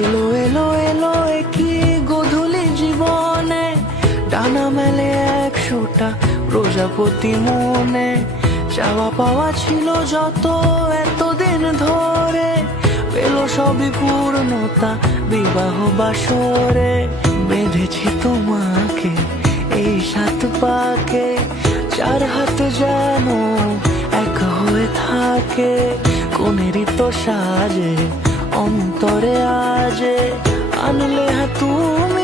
এলো এলো এলো একই গধূলি জীবনে, ডানা মেলে 100টা প্রজাপতি মনে। চাওয়া পাওয়া ছিল যত এতদিন ধরে, পেল সবই পূর্ণতা বিবাহ বাসরে। বেঁধেছি তোমাকে এই 7 পাকে, 4 হাত যেন এক হয়ে থাকে। কোনেরই তো সাজে অন্তরে আজে আনলে তুমি